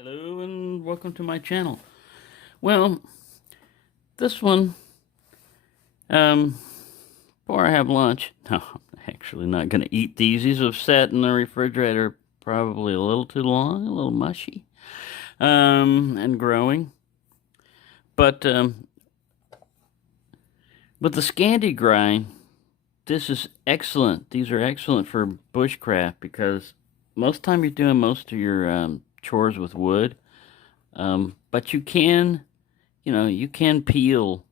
Hello and welcome to my channel. Well, this one, before I have lunch, no, I'm actually not going to eat these. These have sat in the refrigerator probably a little too long, a little mushy, and growing. But with the Scandi grind, this is excellent. These are excellent for bushcraft because most time you're doing most of your chores with wood. But you can, you can peel,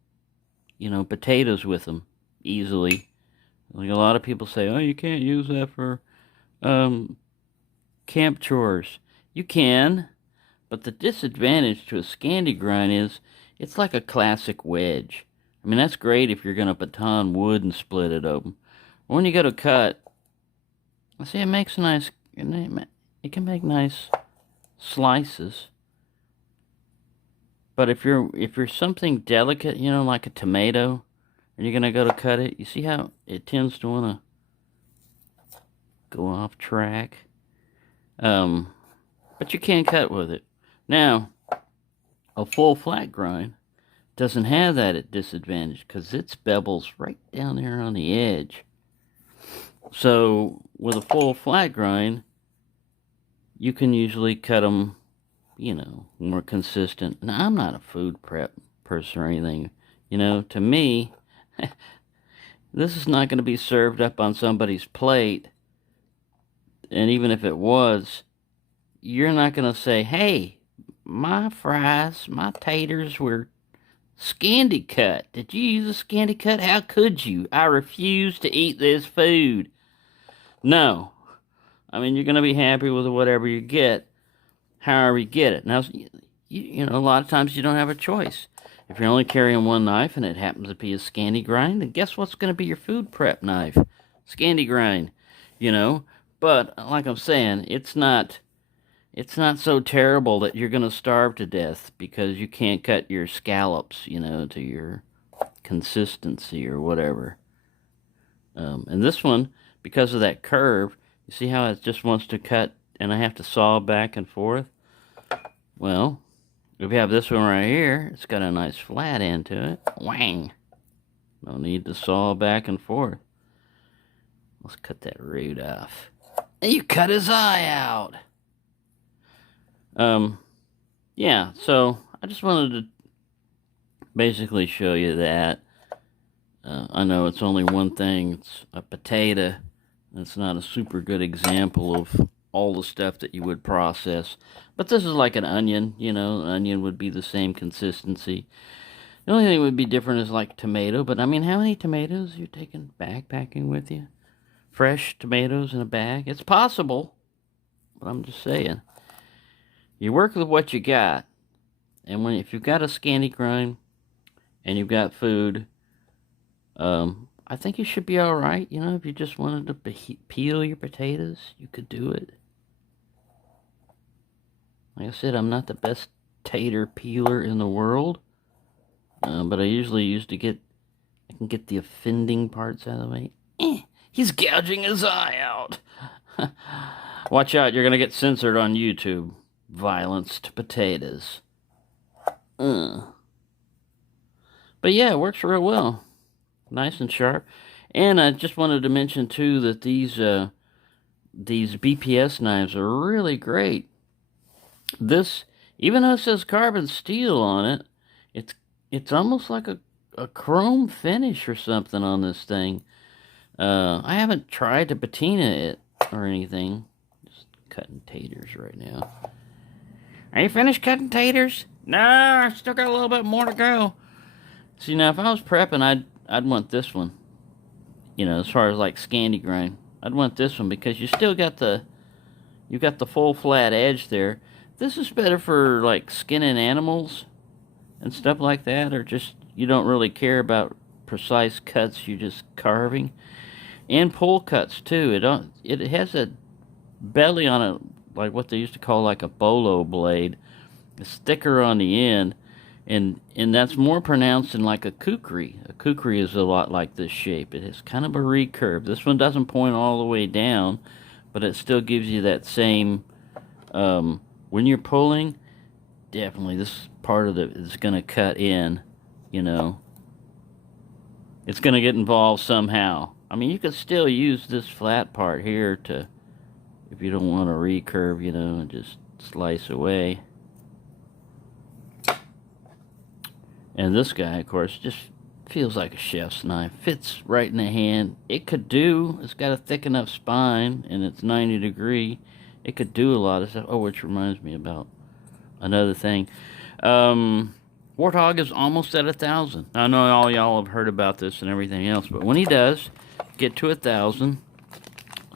potatoes with them easily. Like a lot of people say, oh, you can't use that for camp chores. You can, but the disadvantage to a Scandi grind is it's like a classic wedge. I mean, that's great if you're going to baton wood and split it open. When you go to cut, I see it makes nice, it can make nice slices. But if you're something delicate, like a tomato, and you're gonna go to cut it, you see how it tends to wanna go off track. But you can cut with it. Now, a full flat grind doesn't have that disadvantage because its bevel's right down there on the edge. So with a full flat grind, you can usually cut them, more consistent. Now, I'm not a food prep person or anything. To me, this is not going to be served up on somebody's plate. And even if it was, you're not going to say, hey, my fries, my taters were Scandi cut. Did you use a Scandi cut? How could you? I refuse to eat this food. No. I mean, you're going to be happy with whatever you get, however you get it. Now, a lot of times you don't have a choice. If you're only carrying one knife and it happens to be a Scandi grind, then guess what's going to be your food prep knife? Scandi grind, But like I'm saying, it's not so terrible that you're going to starve to death because you can't cut your scallops, to your consistency or whatever. And this one, because of that curve, you see how it just wants to cut and I have to saw back and forth? Well, if you have this one right here, it's got a nice flat end to it. Whang! No need to saw back and forth. Let's cut that root off. And you cut his eye out! Yeah, so I just wanted to basically show you that. I know it's only one thing. It's a potato. It's not a super good example of all the stuff that you would process. But this is like an onion, an onion would be the same consistency. The only thing that would be different is like tomato, but I mean, how many tomatoes are you taking backpacking with you? Fresh tomatoes in a bag? It's possible, but I'm just saying. You work with what you got, and if you've got a Scandi grind, and you've got food, I think you should be alright, if you just wanted to peel your potatoes, you could do it. Like I said, I'm not the best tater peeler in the world, but I usually I can get the offending parts out of the way. He's gouging his eye out. Watch out, you're going to get censored on YouTube. Violence to potatoes. But yeah, it works real well. Nice and sharp. And I just wanted to mention too that these BPS knives are really great. This, even though it says carbon steel on it, it's almost like a chrome finish or something on this thing. I haven't tried to patina it or anything. Just cutting taters right now. Are you finished cutting taters? No, I still got a little bit more to go. See, now if I was prepping, I'd want this one. As far as like Scandi grind, I'd want this one because you got the full flat edge there. This is better for like skinning animals and stuff like that, or just you don't really care about precise cuts, you're just carving. And pull cuts too. It has a belly on it, like what they used to call like a bolo blade. It's thicker on the end. And that's more pronounced than like a kukri. A kukri is a lot like this shape. It has kind of a recurve. This one doesn't point all the way down, but it still gives you that same when you're pulling, definitely this part of it is going to cut in, you know. It's going to get involved somehow. I mean, you could still use this flat part here to, if you don't want to recurve, you know, and just slice away. And this guy, of course, just feels like a chef's knife. Fits right in the hand. It could do, it's got a thick enough spine, and it's 90 degree. It could do a lot of stuff. Oh, which reminds me about another thing. Warthog is almost at 1,000. I know all y'all have heard about this and everything else, but when he does get to 1,000,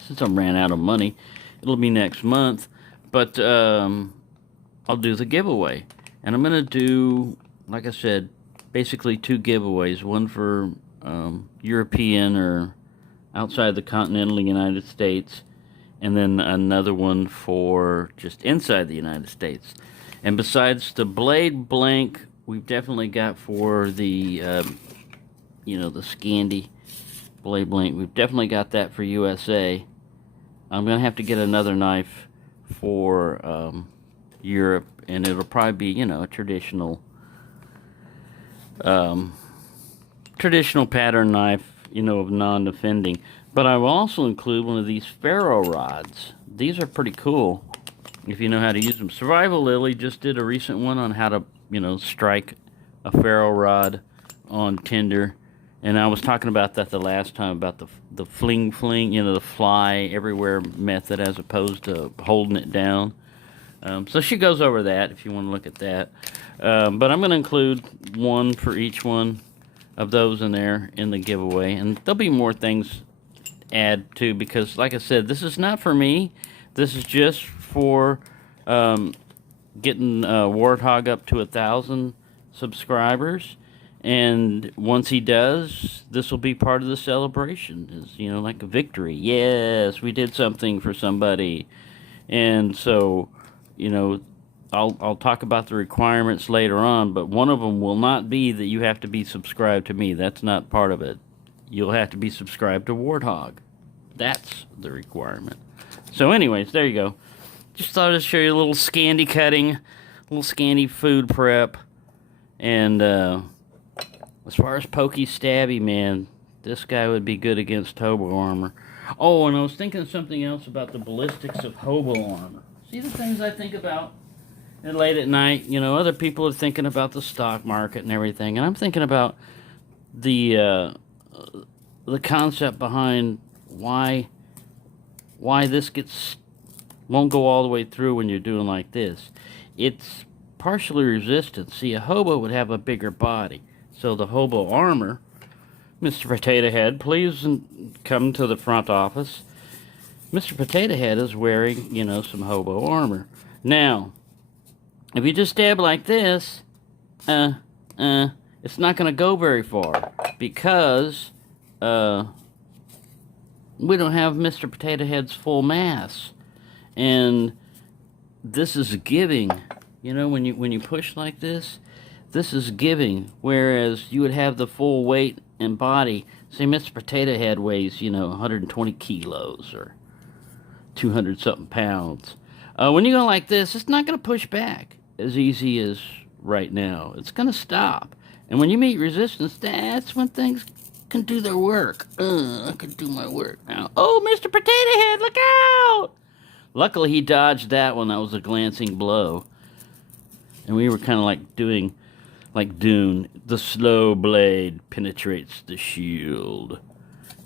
since I ran out of money, it'll be next month, but I'll do the giveaway. And I'm going to do, like I said, basically 2 giveaways. One for European or outside the continental United States, and then another one for just inside the United States. And besides the blade blank, we've definitely got for the, you know, the Scandi blade blank. We've definitely got that for USA. I'm going to have to get another knife for Europe, and it'll probably be, you know, a traditional pattern knife, you know, of non-defending. But I will also include one of these ferro rods. These are pretty cool if you know how to use them. Survival Lily just did a recent one on how to, you know, strike a ferro rod on tinder. And I was talking about that the last time, about the fling, you know, the fly everywhere method as opposed to holding it down. So she goes over that if you want to look at that. But I'm going to include one for each one of those in there in the giveaway. And there'll be more things to add to, because like I said, this is not for me. This is just for getting Warthog up to 1,000 subscribers. And once he does, this will be part of the celebration. It's, you know, like a victory. Yes, we did something for somebody. And so, you know, I'll talk about the requirements later on, but one of them will not be that you have to be subscribed to me. That's not part of it. You'll have to be subscribed to Warthog. That's the requirement. So anyways, there you go. Just thought I'd show you a little Scandi cutting, a little Scandi food prep. And as far as pokey stabby, man, this guy would be good against Hobo armor. Oh, and I was thinking of something else about the ballistics of Hobo armor. See the things I think about? And late at night, you know, other people are thinking about the stock market and everything, and I'm thinking about the concept behind why this won't go all the way through when you're doing like this. It's partially resistant. See, a hobo would have a bigger body, so the hobo armor. Mr. Potato Head, please come to the front office. Mr. Potato Head is wearing, you know, some hobo armor. Now, if you just stab like this, it's not going to go very far, because we don't have Mr. Potato Head's full mass, and this is giving. You know, when you push like this is giving, whereas you would have the full weight and body. Say Mr. Potato Head weighs, you know, 120 kilos or 200 something pounds. When you go like this, it's not going to push back as easy as right now. It's going to stop. And when you meet resistance, that's when things can do their work. I can do my work now. Oh, Mr. Potato Head, look out! Luckily, he dodged that one. That was a glancing blow. And we were kind of like doing, like Dune. The slow blade penetrates the shield.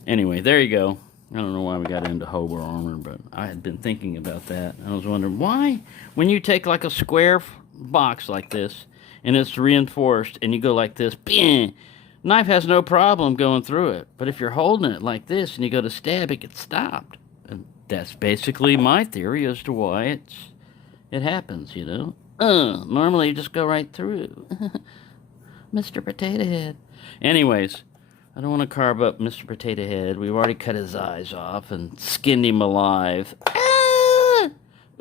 Anyway, there you go. I don't know why we got into hobo armor, but I had been thinking about that. I was wondering why, when you take like a square box like this, and it's reinforced, and you go like this, bam, knife has no problem going through it. But if you're holding it like this, and you go to stab, it gets stopped. And that's basically my theory as to why it happens, you know. Normally you just go right through. Mr. Potato Head. Anyways, I don't want to carve up Mr. Potato Head. We've already cut his eyes off and skinned him alive. Ah!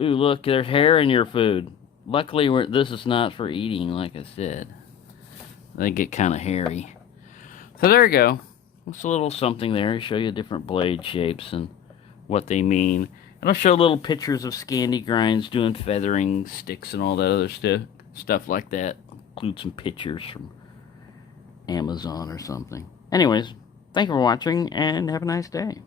Ooh, look, there's hair in your food. Luckily, this is not for eating, like I said. They get kind of hairy. So there you go. It's a little something there to show you different blade shapes and what they mean. And I'll show little pictures of Scandi grinds doing feathering, sticks, and all that other stuff like that. Include some pictures from Amazon or something. Anyways, thank you for watching, and have a nice day.